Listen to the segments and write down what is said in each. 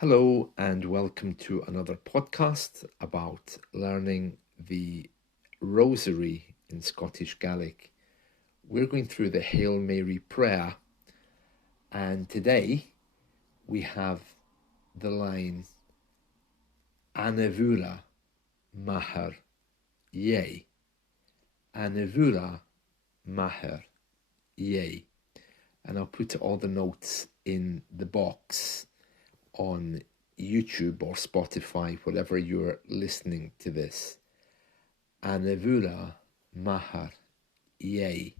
Hello and welcome to another podcast about learning the Rosary in Scottish Gaelic. We're going through the Hail Mary prayer, and today we have the line Naoimh Mhoire, yea. Naoimh Mhoire, yea. And I'll put all the notes in the box on YouTube or Spotify, wherever you're listening to this. Naoimh Mhoire, yea.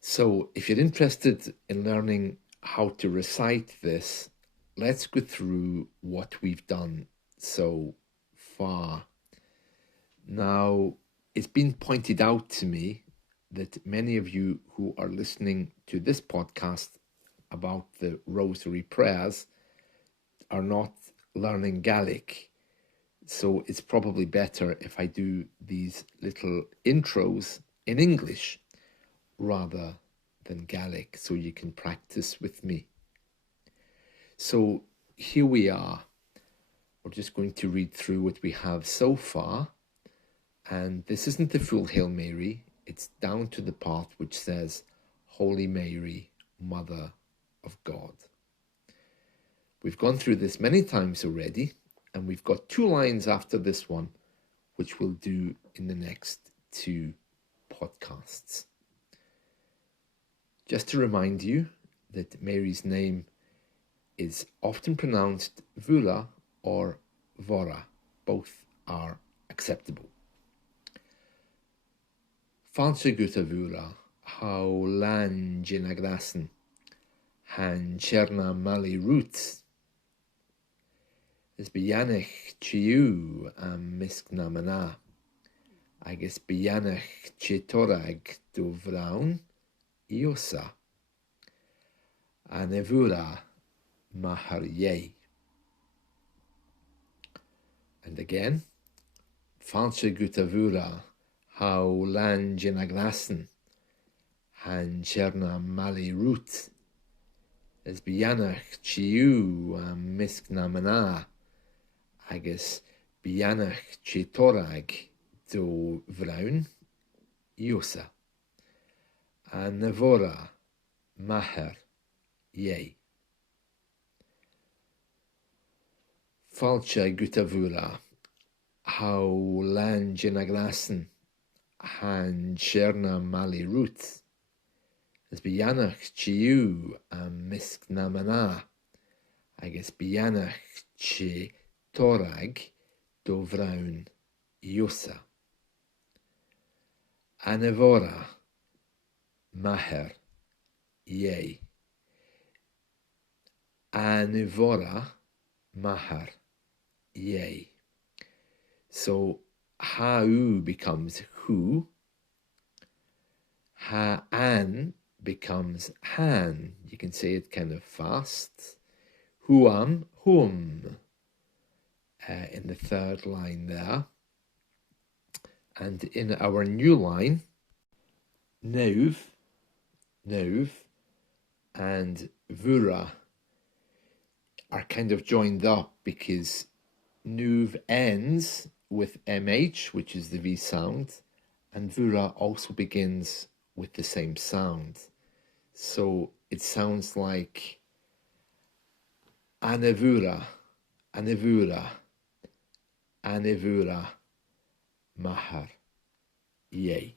So if you're interested in learning how to recite this, let's go through what we've done so far. Now, it's been pointed out to me that many of you who are listening to this podcast about the Rosary prayers are not learning Gaelic. So it's probably better if I do these little intros in English rather than Gaelic, so you can practice with me. So here we are. We're just going to read through what we have so far. And this isn't the full Hail Mary. It's down to the part which says, Holy Mary, Mother of God. We've gone through this many times already, and we've got 2 lines after this one, which we'll do in the next 2 podcasts. Just to remind you that Mary's name is often pronounced voora or voora. Both are acceptable. Fàilte voora, how lan gràsan. Tighearna maille riut. Beannaichte measg agus beannaichte toradh bhronn, Iosa. Naoimh Mhoire. And again, Fàilte voora, how lan gràsan. Tighearna maille riut. Beannaichte measg agus beannaichte toradh bhronn, Iosa. Naoimh Mhoire, yea. Fàilte voora, how lan gràsan. Tighearna maille riut. Beannaichte measg agus beannaichte toradh bhronn, Iosa. Naoimh Mhoire, yea. Naoimh Mhoire, yea. So ha-u becomes who, ha-an becomes han. You can say it kind of fast. Whom in the 3rd line there. And in our new line, Nowv and voora are kind of joined up because Nowv ends with MH, which is the V sound, and voora also begins with the same sound. So it sounds like Naoimh Mhoire, yea.